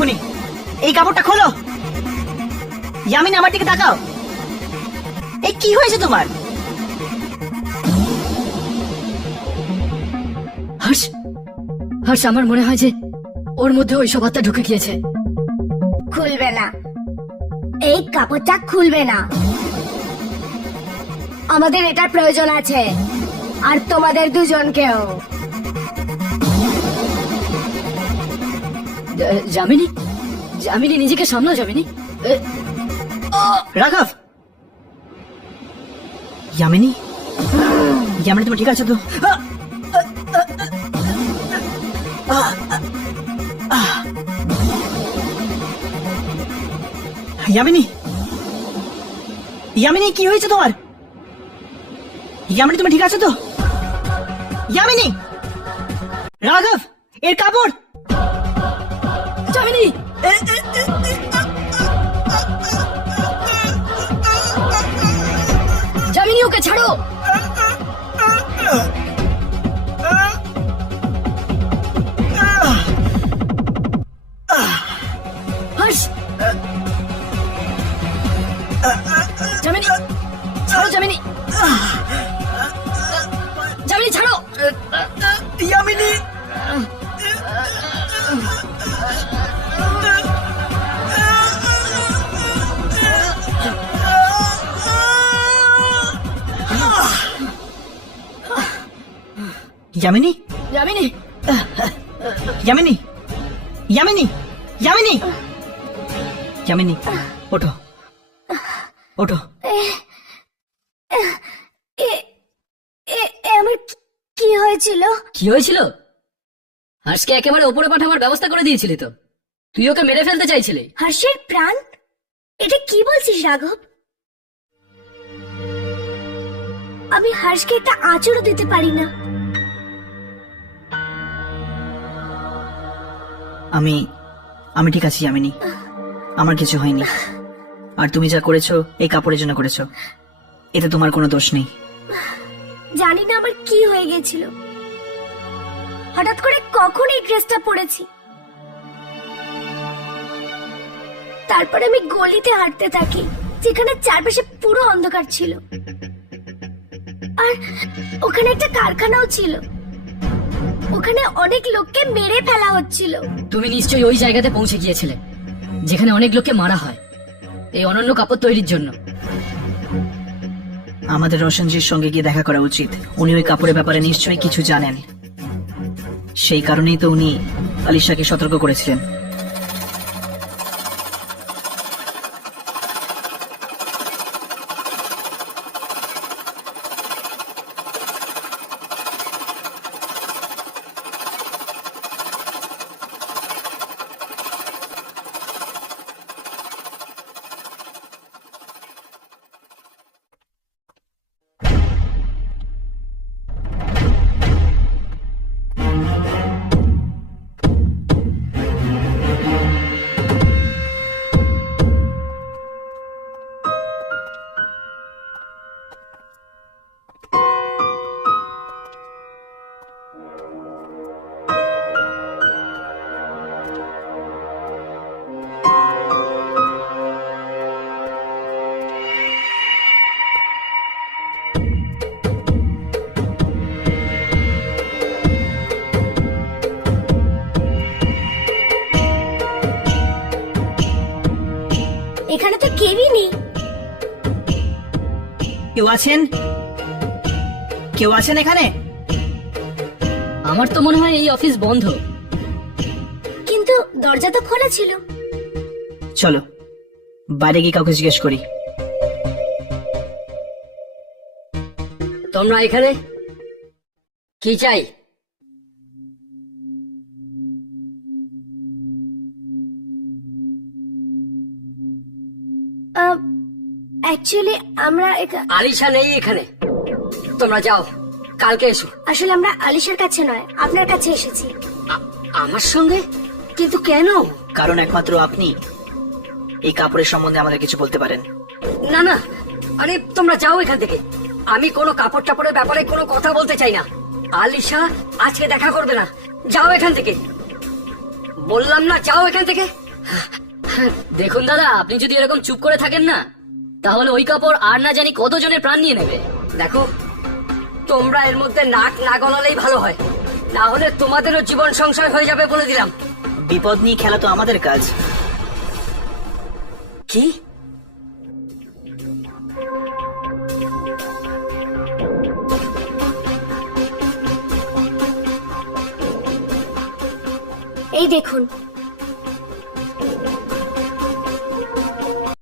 এক্ষুনি। এই কাপড়টা খোলো। ইয়ামিনী, আমার দিকে তাকাও। এই কি হয়েছে তোমার? হর্ষ, হর্ষ, আমার মনে হয় যে ওর মধ্যে ওই সব আত্মা ঢুকে গিয়েছে। খুলবে না, এই কাপড়টা খুলবে না। আমাদের এটার প্রয়োজন আছে, আর তোমাদের দুজনকেও। যামিনী, যামিনী, নিজেকে সামলাও যামিনী। রাঘব, ইয়ামিনী, ইয়ামিনী তুমি ঠিক আছো তো? ইয়ামিনী, ইয়ামিনী কি হয়েছে তোমার? ইয়ামিনী তুমি ঠিক আছো তো? ইয়ামিনী, রাঘব, এর কাপড়। যামিনী, যামিনী, ওকে ছাড়ো। হর্ষ, যামিনী, ছাড়ো যামিনী, যামিনী ছাড়ো। ইয়ামিনী, ইয়ামিনী, যামিনী, ইয়ামিনী, ইয়ামিনী, ইয়ামিনী, ইয়ামিনী, ওঠো, ওঠো। আমার কি হয়েছিল? কি হয়েছিল? হর্ষকে একেবারে ওপরে পাঠাবার ব্যবস্থা করে দিয়েছিলি তো। তুই ওকে মেরে ফেলতে চাইছিলি। হর্ষের প্রাণ? এটা কি বলছিস রাঘব? আমি হর্ষকে একটা আঁচড়ও দিতে পারি না। আমি ঠিক আছি ইয়ামিনী, আমার কিছু হয়নি। আর তুমি যা করেছো এই কাপড়ের জন্য করেছো, এতে তোমার কোনো দোষ নেই। জানি না আমার কি হয়ে গেছিল, হঠাৎ করে কখন এই ড্রেসটা পরেছি। তারপর আমি গলিতে হাঁটতে থাকি, যেখানে চারপাশে পুরো অন্ধকার ছিল, আর ওখানে একটা কারখানাও ছিল। ওখানে অনেক লোককে মেরে ফেলা হচ্ছিল। তুমি নিশ্চয়ই ওই জায়গাতে পৌঁছে গিয়েছিলে যেখানে অনেক লোককে মারা হয় এই অনন্য কাপড় তৈরির জন্য। আমাদের রোশনজির সঙ্গে গিয়ে দেখা করা উচিত। উনি ওই কাপড়ের ব্যাপারে নিশ্চয়ই কিছু জানেন। সেই কারণেই তো উনি আলিশাকে সতর্ক করেছিলেন। এখানে তো কেউই নেই। কেউ আছেন? কেউ আছেন এখানে? আমার তো মনে হয় এই অফিস বন্ধ। কিন্তু দরজা তো খোলা ছিল। চলো বাইরে গিয়ে কাউকে জিজ্ঞেস করি। তোমরা এখানে কি চাই? অ্যাকচুয়ালি আমরা আলিশা নেই এখানে, তোমরা যাও, কালকে এসো। আসলে আমরা আলিশার কাছে নয়, আপনার কাছে এসেছি। আমার সঙ্গে? কিন্তু কেন? কারণ একমাত্র আপনি এই কাপড়ের সম্বন্ধে আমাদের কিছু বলতে পারেন। না না, আরে তোমরা যাও এখান থেকে। আমি কোনো কাপড় টাপড়ের ব্যাপারে কোনো কথা বলতে চাই না। আলিশা আজকে দেখা করবে না, যাও এখান থেকে। বললাম না, যাও এখান থেকে। দেখুন দাদা, আপনি যদি এরকম চুপ করে থাকেন না, তাহলে ওই কাপড় আর না জানি কতজনের প্রাণ নিয়ে নেবে। দেখো, তোমরা এর মধ্যে নাক না গলালেই ভালো হয়, না হলে তোমাদেরও জীবন সংশয় হয়ে যাবে বলে দিলাম। বিপদ নিয়ে খেলা তো আমাদের কাজ। কি? এই দেখুন,